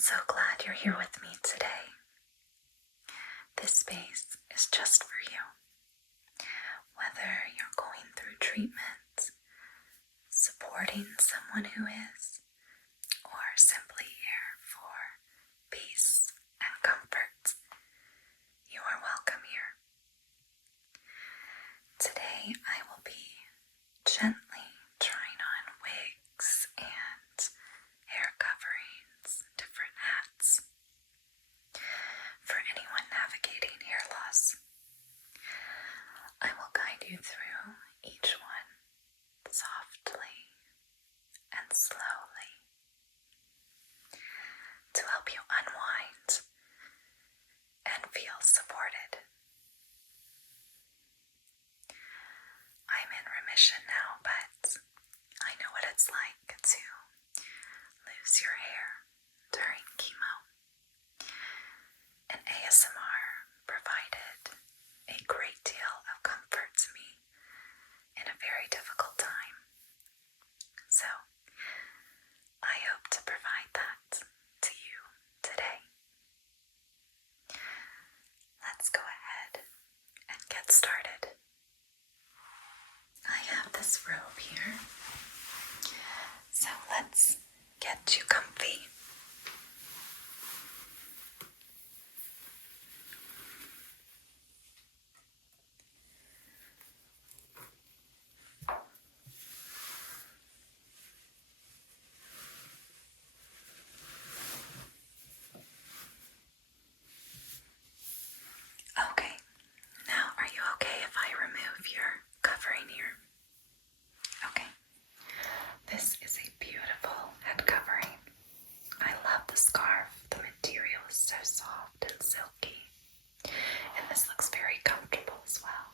so glad you're here with me today. This space is just for you. Whether you're going through treatment, supporting someone who is, or simply here for peace and comfort, you are welcome here. Today I will be gently trying on wigs and hair coverings, different hats. For anyone navigating hair loss, I will guide you through each one softly and slowly to help you unwind and feel supported. I'm in remission now, but I know what it's like to lose your hair during chemo. And ASMR provided a great deal of comfort to me in a very difficult time. So, I hope to provide that to you today. Let's go ahead and get started. I have this robe here, so let's get you comfy. Okay, now are you okay if I remove your covering here? Okay, this is a beautiful head covering. I love the scarf. The material is so soft and silky, and this looks very comfortable as well.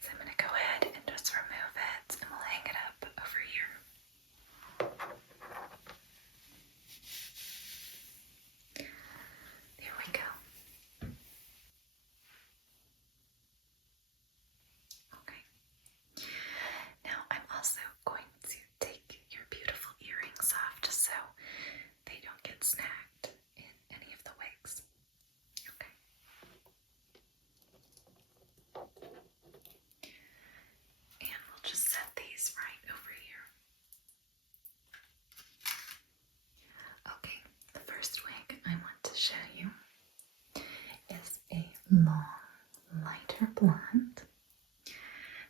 So I'm going to go ahead and just remove it, and we'll hang it up over here. There we go. Okay. Now I'm also going to take your beautiful earrings off just so they don't get snagged in any of the wigs. Okay. And we'll just set these right over here. Okay, the first wig I want to show you is a long, lighter blonde.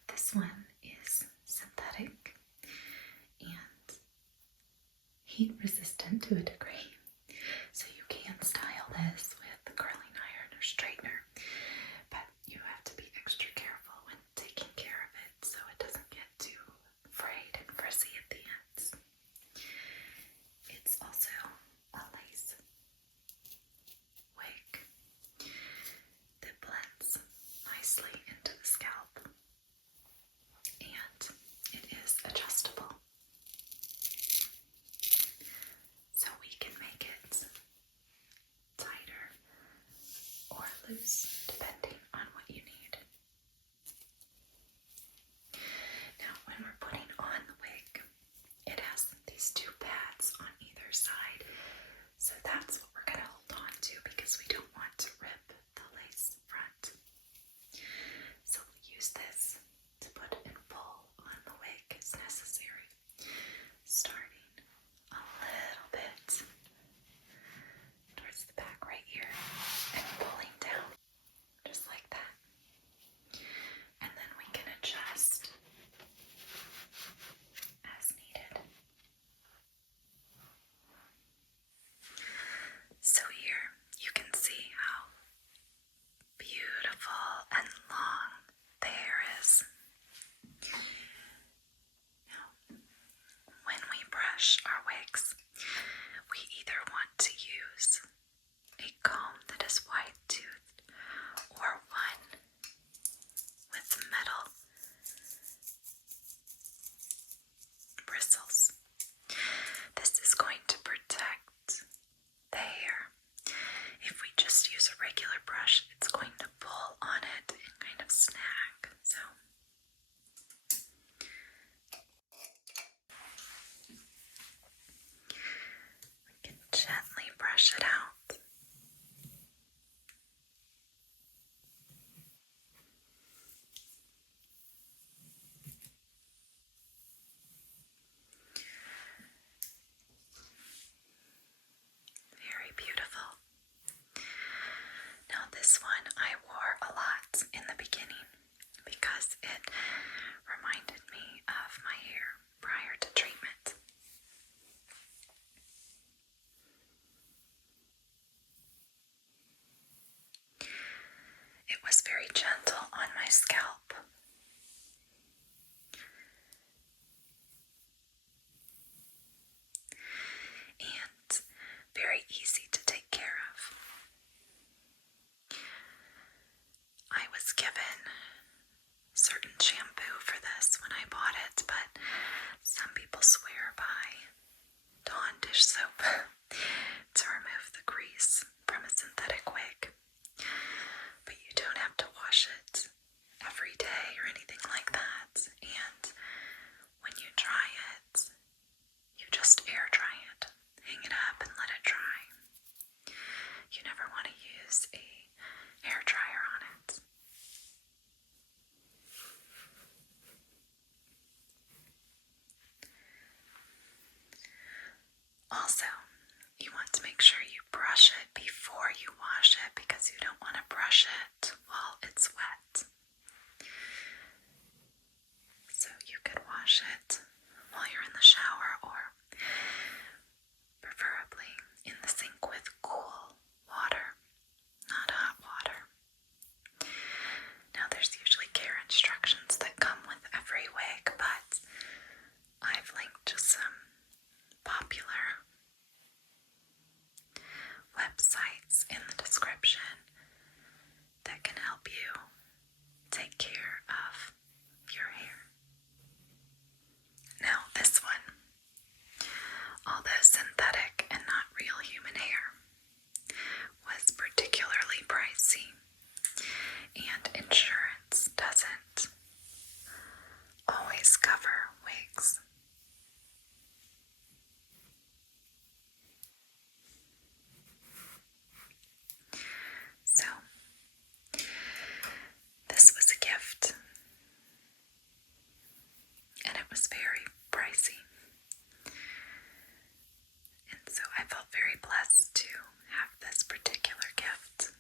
This one is synthetic and heat resistant to a degree, so you can style this with a curling iron or straightener, but you have to be extra careful when taking care of it so it doesn't get too frayed and frizzy at the ends. It's also a lace wig that blends nicely into the scalp, and it is adjustable, so we can make it tighter brush it out. Very beautiful. Now this one I wore a lot in the beginning because it reminded me of my hair prior to treatment. It was very gentle on my scalp. And very easy to take care of. I was given certain shampoo for this when I bought it, but some people swear by Dawn dish soap to remove the grease from a synthetic wig. But you don't have to wash it every day or anything like that. And when you dry it, you just air dry it. Hang it up and let it dry. You never want to use a hair dryer on it. Also, you want to make sure you brush it before you wash it because you don't want to brush it while it's wet. So you could wash it while you're in the shower or preferably in the sink with cool water, not hot water. Now there's usually care instructions that come with every wig, but I've linked to some popular websites in the description that can help you take care of your hair. Now this one, although synthetic and not real human hair, was particularly pricey, and insurance doesn't always cover wigs. So, this was a gift, and it was very pricey. And so I felt very blessed to have this particular gift.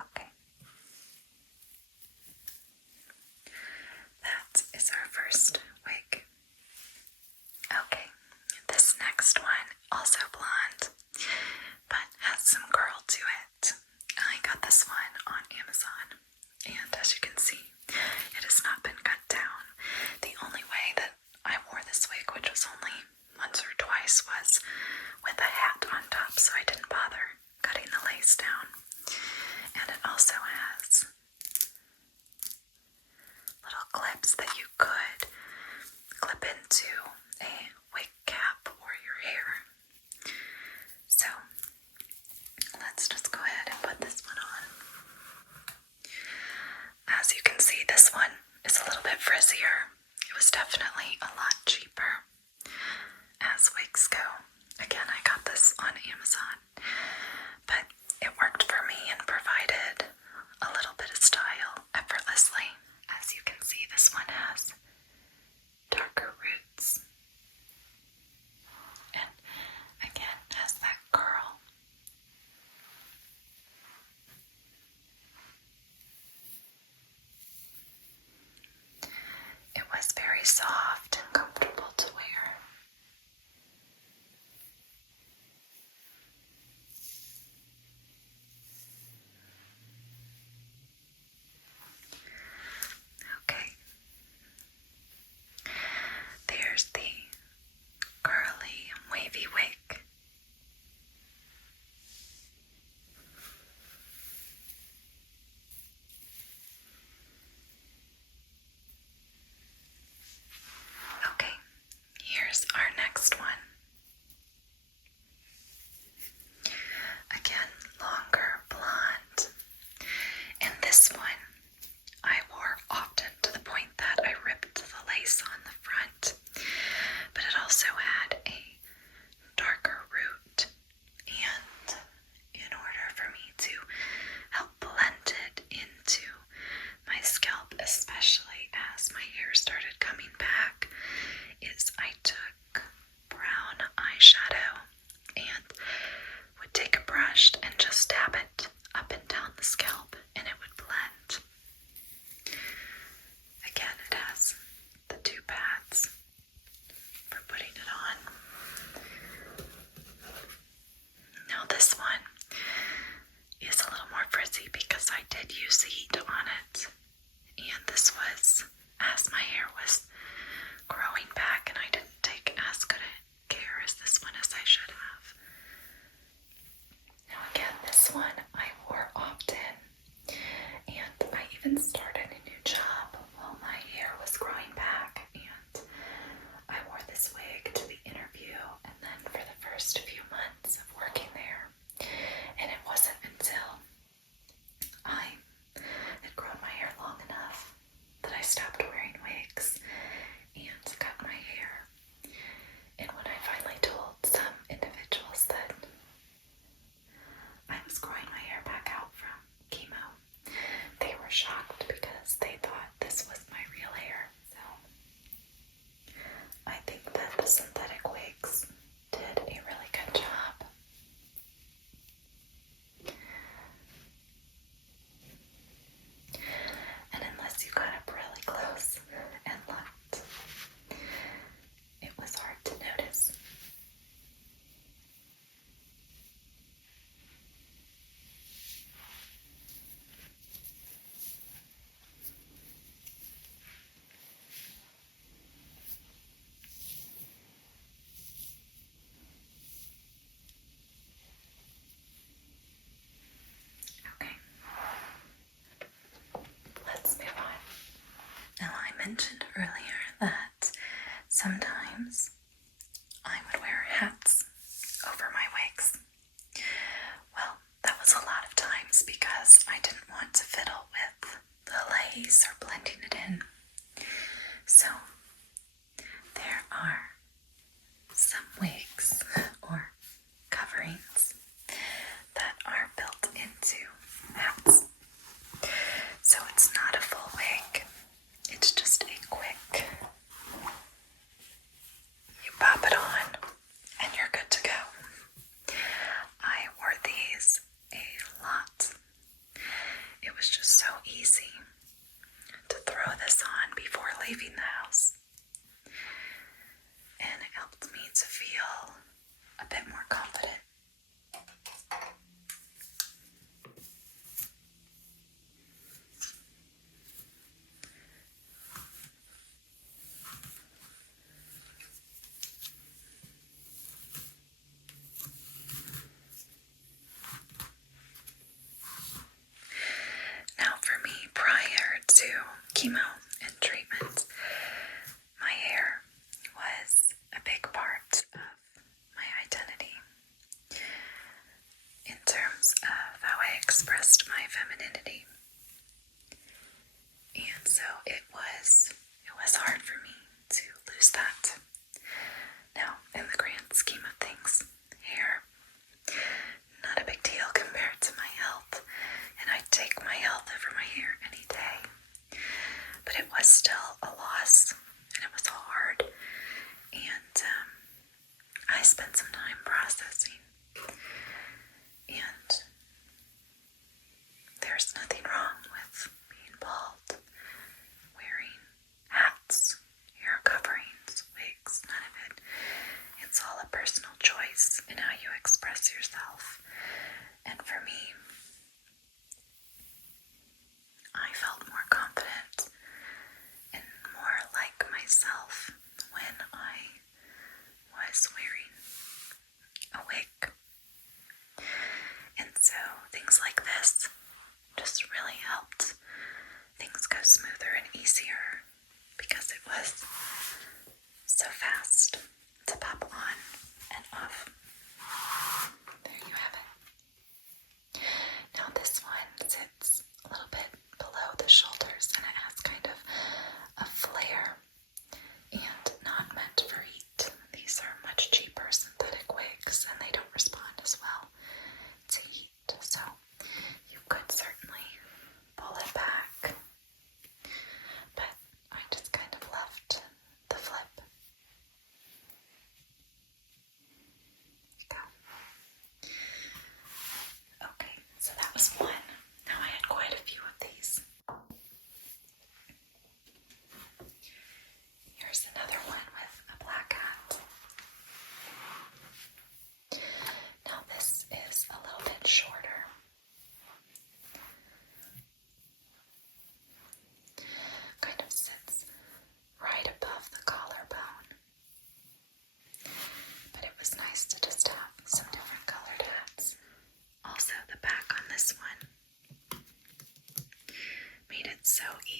Okay. That is our first wig. Okay, this next one, also blonde, but has some curl to it. I got this one on Amazon, and as you can see, it has not been cut down. The only way that I wore this wig, which was only once or twice, was with a hat on top, so I didn't bother cutting the lace down. And it also has little clips that you could clip into a wig cap or your hair. So let's just go ahead and put this one on. As you can see, this one is a little bit frizzier. It was definitely a lot cheaper as wigs go. Again, I got this on Amazon, but it worked for me and provided a little bit of style effortlessly. As you can see, this one has darker roots and again has that curl. It was very soft and comfortable to wear. Okay. There's the curly wavy wig. hair started coming back is I took brown eyeshadow and would take a brush and just dab it up and down the scalp and it would blend. Again, it has the two pads for putting it on. Now this one is a little more frizzy because I did use heat on it, and this was as my hair was growing back and I didn't take as good a care as this one as I should have. Now again, this one I wore often, and I even started a new job while my hair was growing back, and I wore this wig to the interview and then for the first few months of working there. And it wasn't until I had grown my hair long enough that I stopped wearing wigs and cut my hair. And when I finally told some individuals that I was growing my hair back out from chemo, they were shocked because they thought this was my real hair. So I think that the synthetic wigs did a really good job. And unless you got up really close and looked, it was hard to notice. Okay, let's move on. Now, I mentioned earlier that sometimes I would wear hats over my wigs. Well, that was a lot of times because I didn't want to fiddle with the lace or blending it in. So, there are some wigs or coverings that are built into hats. So it's not a full wig, it's just a quick, you pop it on and you're good to go. I wore these a lot. It was just so easy to throw this on before leaving the house. And it helped me to feel a bit more confident. Now for me, prior to chemo and treatment, my hair was a big part of my identity in terms of how I expressed my femininity. And so it was hard for me to lose that. Now, in the grand scheme of things, hair, not a big deal compared to my health, and I'd take my health over my hair any day. But it was still a loss, and it was hard, and I spent some time processing. And there's nothing wrong with being bald, wearing hats, hair coverings, wigs, none of it. It's all a personal choice in how you express yourself. And for me, I felt more confident and more like myself when I was wearing a wig. And so things like this just really helped things go smoother and easier because it was so fast to pop on and off. There you have it. Now this one sits a little bit below the shoulders and it has kind of a flare and not meant for heat. These are much cheaper synthetic wigs and they don't respond as well to heat. So you could certainly pull it back, but I just kind of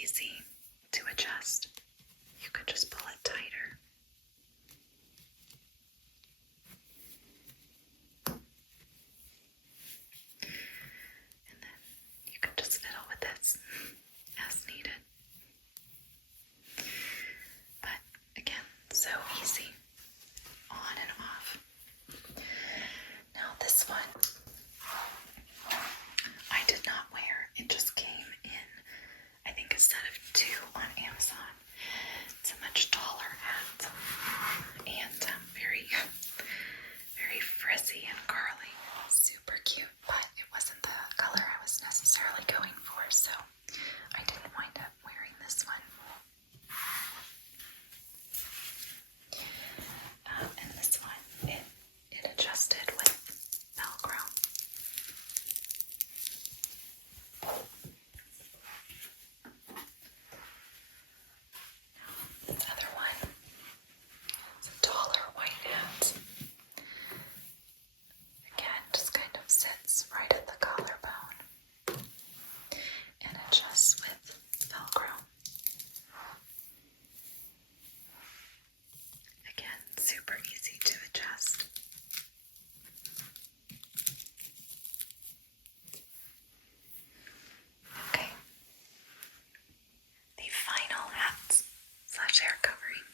easy to adjust. You could just pull it tighter. And then you could just fiddle with this as needed. But again, so easy on and off. Now this one, I did not wear. It just came in, I think, a set of 2 on Amazon. It's a much taller hat and very, very frizzy and curly. Super cute, but it wasn't the color I was necessarily going for, so I didn't wind up wearing this one. And this one, it adjusted with Velcro. This other one is a taller white hat. Again, just kind of sits right at the collarbone and adjusts with Velcro. Again, super easy to adjust. Okay. The final hat / hair covering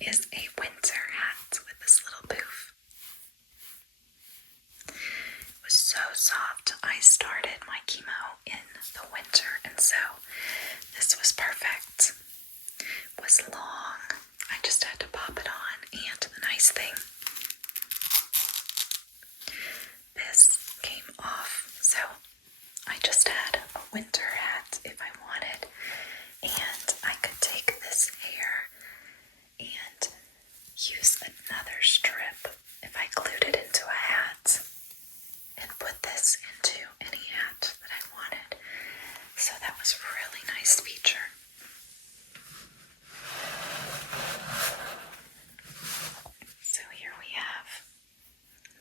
is a winter hat with this little poof. It was so soft. I started my chemo in the winter, and so this was perfect. It was long. I just had to pop it on, and the nice thing, this came off, so I just had a winter hat if I wanted, and I could take this hair and use another strip if I glued it into a hat and put this into any hat that I wanted. So that was a really nice feature. So here we have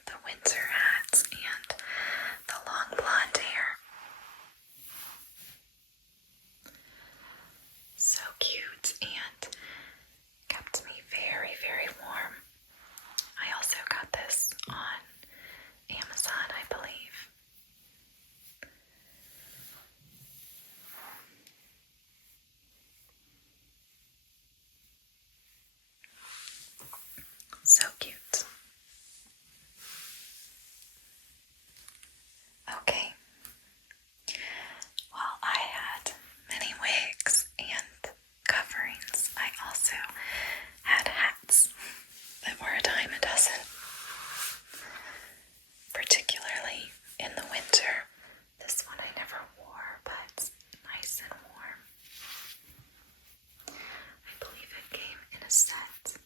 the winter hats and the long blonde hair. So cute and kept me very, very warm. I also got this on Amazon, I believe. So cute. Okay. While I had many wigs and coverings, I also had hats that were a dime a dozen. Particularly in the winter. This one I never wore, but nice and warm. I believe it came in a set.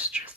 extra